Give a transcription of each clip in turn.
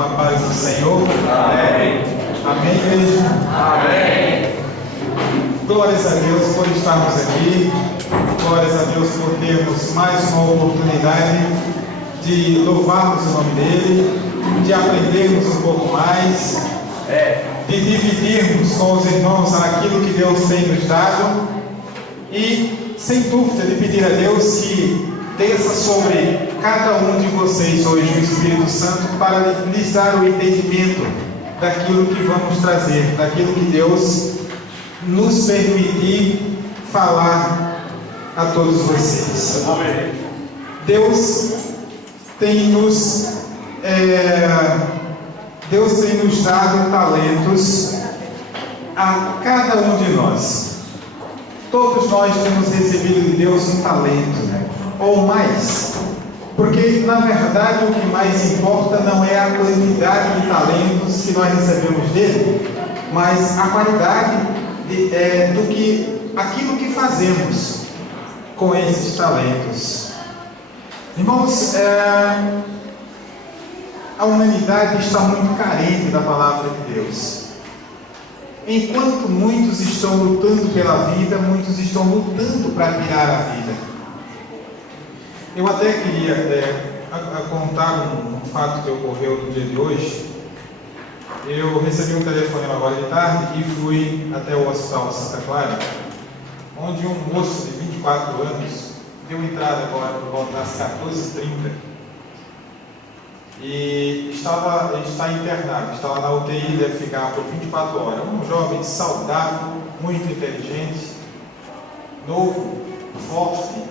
com a paz do Senhor. Amém. Amém, igreja? Amém. Glórias a Deus por estarmos aqui. Glórias a Deus por termos mais uma oportunidade de louvarmos o nome dEle, de aprendermos um pouco mais, de dividirmos com os irmãos aquilo que Deus tem nos dado e, sem dúvida, de pedir a Deus que desça sobre cada um de vocês hoje o Espírito Santo para lhes dar o entendimento daquilo que vamos trazer, daquilo que Deus nos permitir falar a todos vocês. Amém. Deus tem nos dado talentos a cada um de nós. Todos nós temos recebido de Deus um talento, ou mais, porque na verdade o que mais importa não é a quantidade de talentos que nós recebemos dele, mas a qualidade aquilo que fazemos com esses talentos. Irmãos, a humanidade está muito carente da palavra de Deus. Enquanto muitos estão lutando pela vida, muitos estão lutando para tirar a vida. Eu até queria contar um fato que ocorreu no dia de hoje. Eu recebi um telefonema agora de tarde e fui até o Hospital Santa Clara, onde um moço de 24 anos deu entrada agora por volta das 14h30 e está internado, está lá na UTI, deve ficar por 24 horas. Um jovem saudável, muito inteligente, novo, forte,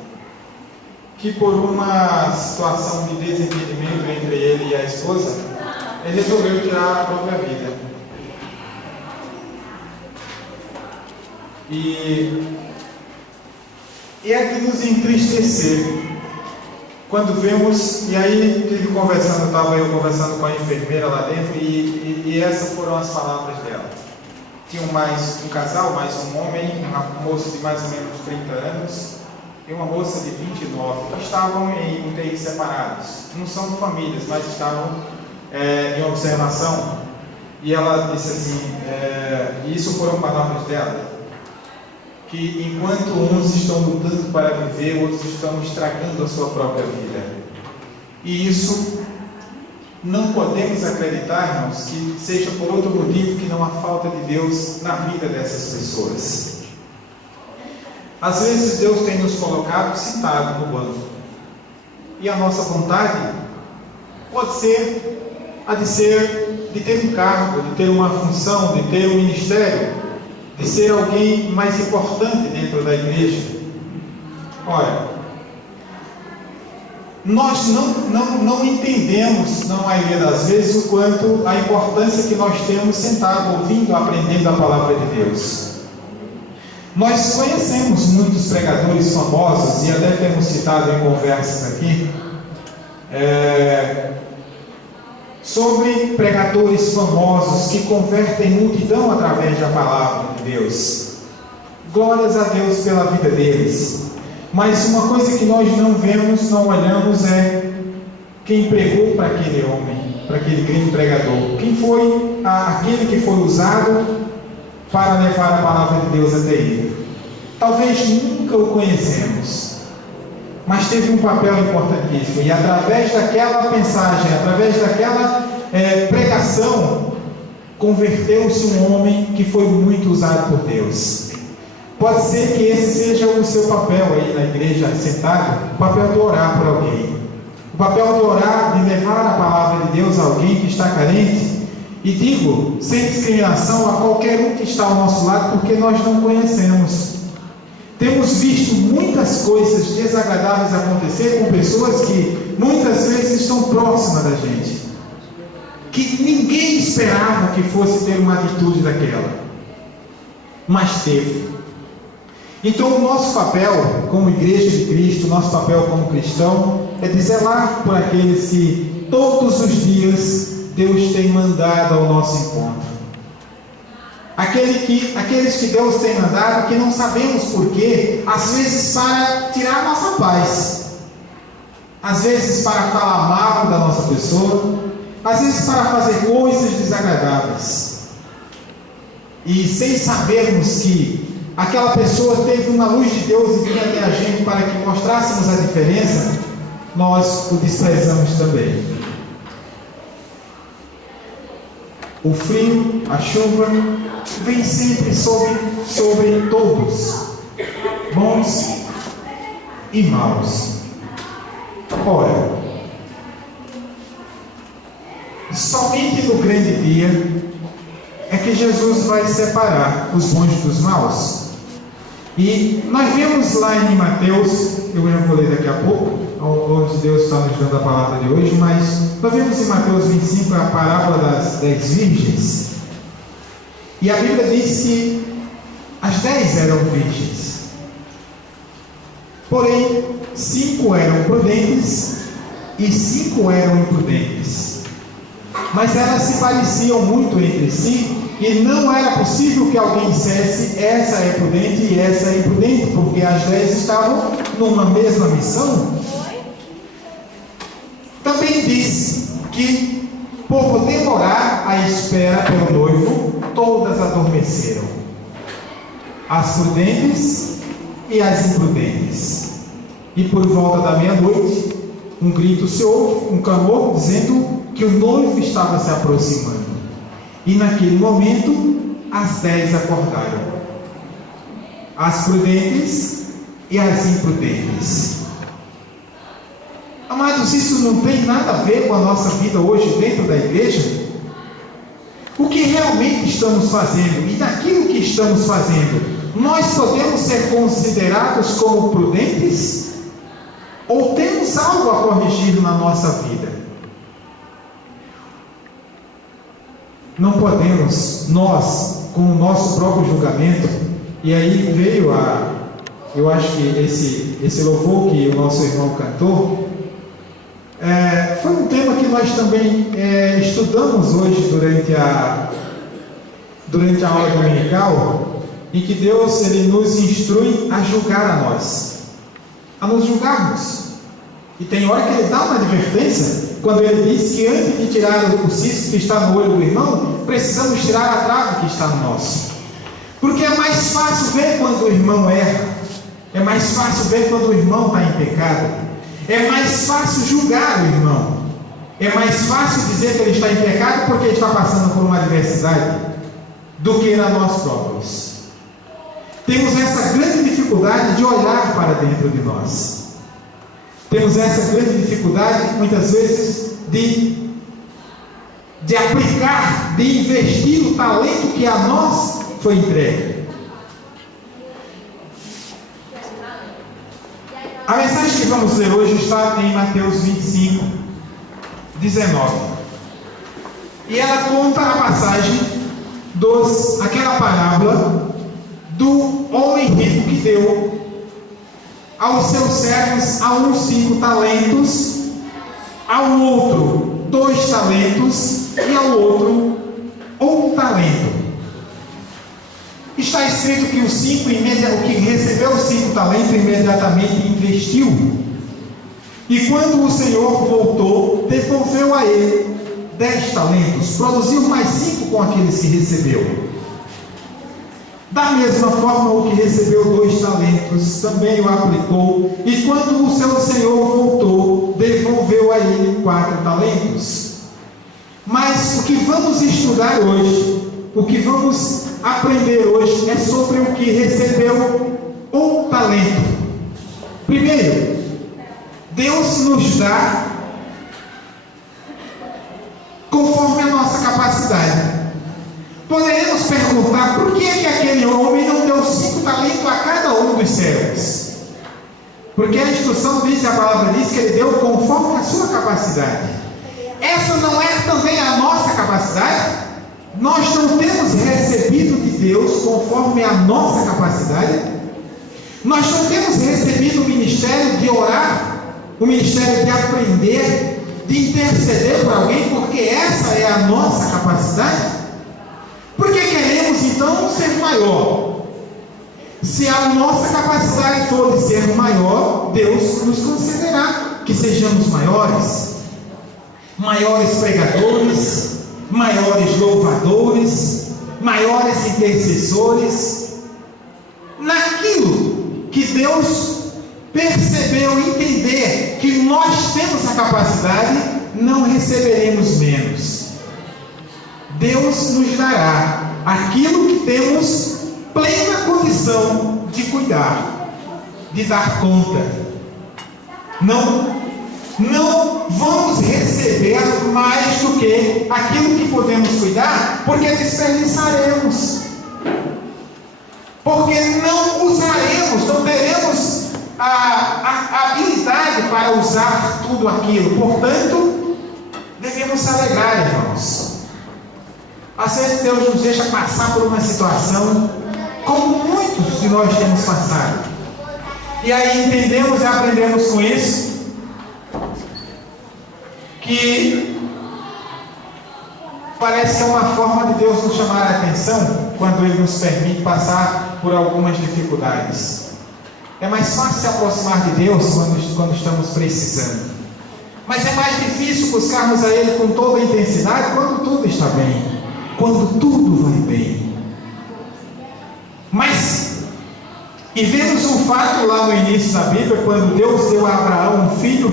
que por uma situação de desentendimento entre ele e a esposa, ele resolveu tirar a própria vida. E é de nos entristecer quando vemos, e aí estava eu conversando com a enfermeira lá dentro, e essas foram as palavras dela. Tinham mais um casal, mais um homem, um moço de mais ou menos 30 anos, e uma moça de 29, que estavam em UTI separados. Não são famílias, mas estavam em observação. E ela disse assim, e isso foram palavras dela, que enquanto uns estão lutando para viver, outros estão estragando a sua própria vida. E isso não podemos acreditar, irmãos, que seja por outro motivo que não há falta de Deus na vida dessas pessoas. Às vezes Deus tem nos colocado sentado no banco, e a nossa vontade pode ser a de ter um cargo, de ter uma função, de ter um ministério, de ser alguém mais importante dentro da igreja. Olha, nós não entendemos, na maioria das vezes, o quanto a importância que nós temos sentado, ouvindo, aprendendo a palavra de Deus. Nós conhecemos muitos pregadores famosos, e até temos citado em conversas aqui, sobre pregadores famosos que convertem multidão através da palavra de Deus. Glórias a Deus pela vida deles. Mas uma coisa que nós não vemos, não olhamos, é quem pregou para aquele homem, para aquele grande pregador. Quem foi aquele que foi usado para levar a palavra de Deus até ele. Talvez nunca o conhecemos, mas teve um papel importantíssimo, e através daquela mensagem, através daquela pregação, converteu-se um homem que foi muito usado por Deus. Pode ser que esse seja o seu papel aí na igreja, sentado, o papel de orar por alguém, o papel de orar, de levar a palavra de Deus a alguém que está carente, e digo, sem discriminação a qualquer um que está ao nosso lado, porque nós não conhecemos. Temos visto muitas coisas desagradáveis acontecer com pessoas que muitas vezes estão próximas da gente, que ninguém esperava que fosse ter uma atitude daquela, mas teve. Então o nosso papel como igreja de Cristo, nosso papel como cristão, é de zelar por aqueles que todos os dias Deus tem mandado ao nosso encontro. Aqueles que Deus tem mandado, que não sabemos porquê, às vezes para tirar a nossa paz, às vezes para falar mal da nossa pessoa, às vezes para fazer coisas desagradáveis, e sem sabermos que aquela pessoa teve uma luz de Deus e vinha até a gente para que mostrássemos a diferença, nós o desprezamos também. O frio, a chuva, vem sempre sobre todos, bons e maus. Ora, somente no grande dia é que Jesus vai separar os bons dos maus. E nós vemos lá em Mateus, eu já vou ler daqui a pouco, onde Deus está nos dando a palavra de hoje, mas nós vemos em Mateus 25 a parábola das 10 virgens. E a Bíblia diz que as 10 eram virgens. Porém, 5 eram prudentes e 5 eram imprudentes. Mas elas se pareciam muito entre si, e não era possível que alguém dissesse: essa é prudente e essa é imprudente, porque as 10 estavam numa mesma missão. Também diz que, por demorar a espera pelo noivo, todas adormeceram, as prudentes e as imprudentes. E por volta da meia-noite, um grito se ouve, um clamor, dizendo que o noivo estava se aproximando. E naquele momento, as 10 acordaram, as prudentes e as imprudentes. Amados, isso não tem nada a ver com a nossa vida hoje dentro da igreja? O que realmente estamos fazendo, e naquilo que estamos fazendo, nós podemos ser considerados como prudentes? Ou temos algo a corrigir na nossa vida? Não podemos, nós, com o nosso próprio julgamento, e aí veio eu acho que esse louvor que o nosso irmão cantou, foi um tema que nós também estudamos hoje durante a aula dominical, em que Deus ele nos instrui a julgar a nós, a nos julgarmos. E tem hora que ele dá uma advertência, quando ele diz que antes de tirar o cisco que está no olho do irmão, precisamos tirar a trave que está no nosso. Porque é mais fácil ver quando o irmão erra, é mais fácil ver quando o irmão está em pecado, é mais fácil julgar o irmão, é mais fácil dizer que ele está em pecado porque ele está passando por uma adversidade, do que a nós próprios. Temos essa grande dificuldade de olhar para dentro de nós. Temos essa grande dificuldade, muitas vezes, de aplicar, de investir o talento que a nós foi entregue. A mensagem que vamos ler hoje está em Mateus 25, 19. E ela conta a passagem aquela parábola do homem rico que deu aos seus servos, a um 5 talentos, ao outro 2 talentos e ao outro 1 talento. Está escrito que o que recebeu os 5 talentos imediatamente investiu, e quando o Senhor voltou, devolveu a ele 10 talentos, produziu mais 5 com aqueles que recebeu. Da mesma forma, o que recebeu 2 talentos também o aplicou, e quando o seu senhor voltou, devolveu a ele 4 talentos. Mas o que vamos estudar hoje, o que vamos aprender hoje, é sobre o que recebeu 1 talento. Primeiro, Deus nos dá conforme a nossa capacidade. Poderemos perguntar por que aquele homem não deu 5 talentos a cada um dos servos? Porque a instrução diz, a palavra diz que ele deu conforme a sua capacidade. Essa não é também a nossa capacidade? Nós não temos recebido de Deus conforme a nossa capacidade? Nós não temos recebido o ministério de orar, o ministério de aprender, de interceder por alguém, porque essa é a nossa capacidade? Por que queremos então ser maior? Se a nossa capacidade for de ser maior, Deus nos concederá que sejamos maiores. maiores pregadores, maiores louvadores, maiores intercessores. Naquilo que Deus percebeu, entender que nós temos a capacidade, não receberemos menos. Deus nos dará aquilo que temos plena condição de cuidar, de dar conta. Não vamos receber mais do que aquilo que podemos cuidar, porque desperdiçaremos, porque não usaremos, não teremos a habilidade para usar tudo aquilo. Portanto, devemos se alegrar, irmãos. Às vezes Deus nos deixa passar por uma situação como muitos de nós temos passado, e aí entendemos e aprendemos com isso que parece que é uma forma de Deus nos chamar a atenção quando Ele nos permite passar por algumas dificuldades. É mais fácil se aproximar de Deus quando estamos precisando, mas é mais difícil buscarmos a Ele com toda a intensidade quando tudo está bem, quando tudo vai bem. E vemos um fato lá no início da Bíblia, quando Deus deu a Abraão um filho,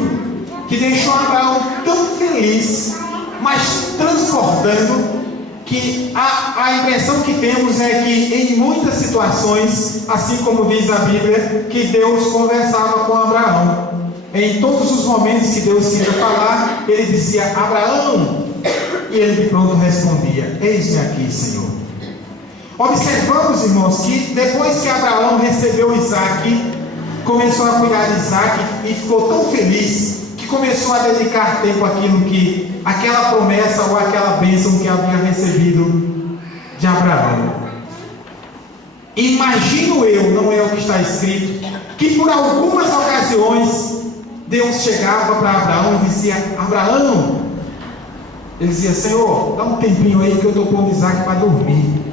que deixou Abraão tão feliz, mas transbordando, que a impressão que temos é que em muitas situações, assim como diz a Bíblia, que Deus conversava com Abraão. Em todos os momentos que Deus queria falar, Ele dizia: Abraão, e ele de pronto respondia: eis-me aqui, Senhor. Observamos, irmãos, que depois que Abraão recebeu Isaque, começou a cuidar de Isaque e ficou tão feliz que começou a dedicar tempo àquilo que, aquela promessa ou aquela bênção que havia recebido de Abraão. Imagino eu, não é o que está escrito, que por algumas ocasiões Deus chegava para Abraão e dizia: Abraão, ele dizia: Senhor, dá um tempinho aí que eu estou pondo Isaque para dormir.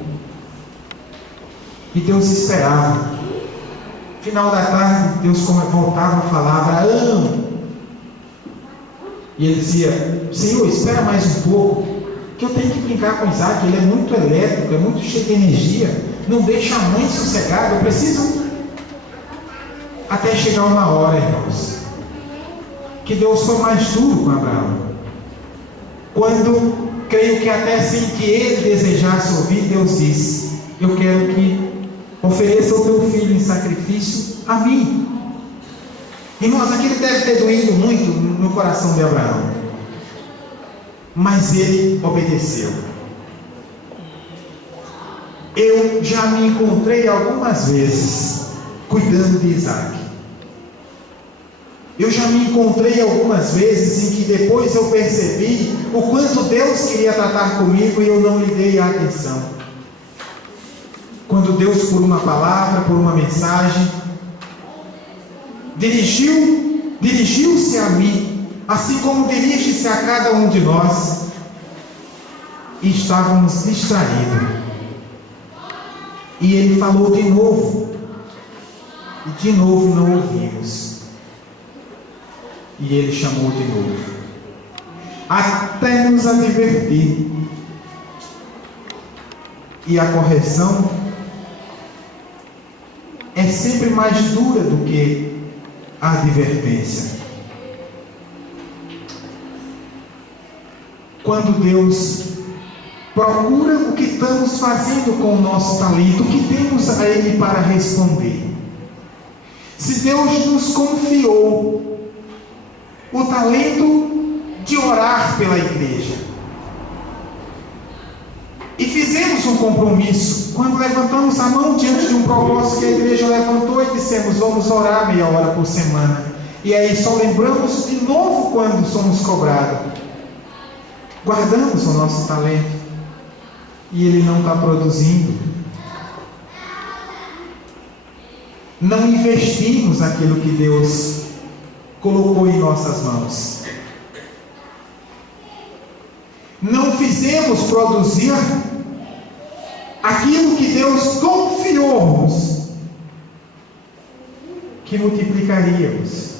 E Deus esperava. Final da tarde, Deus voltava a falar: Abraão. E ele dizia: Senhor, espera mais um pouco, que eu tenho que brincar com Isaque, ele é muito elétrico, é muito cheio de energia, não deixa a mãe sossegada, eu preciso. Até chegar uma hora, irmãos, que Deus foi mais duro com Abraão. Quando, creio que até sem que ele desejasse ouvir, Deus disse: eu quero que ofereça o teu filho em sacrifício a mim. Irmãos, aquilo deve ter doído muito no coração de Abraão, mas ele obedeceu. Eu já me encontrei algumas vezes cuidando de Isaque. Eu já me encontrei algumas vezes em que depois eu percebi o quanto Deus queria tratar comigo e eu não lhe dei a atenção. Quando Deus, por uma palavra, por uma mensagem, dirigiu-se a mim, assim como dirige-se a cada um de nós, e estávamos distraídos. E Ele falou de novo, e de novo não ouvimos. E Ele chamou de novo, até nos advertir. E a correção é sempre mais dura do que a advertência. Quando Deus procura o que estamos fazendo com o nosso talento, o que temos a Ele para responder. Se Deus nos confiou o talento de orar pela igreja, e fizemos um compromisso, quando levantamos a mão diante de um propósito que a igreja levantou e dissemos: vamos orar meia hora por semana, e aí só lembramos de novo quando somos cobrados, guardamos o nosso talento e ele não está produzindo, não investimos aquilo que Deus colocou em nossas mãos, não fizemos produzir aquilo que Deus confiou-nos que multiplicaríamos.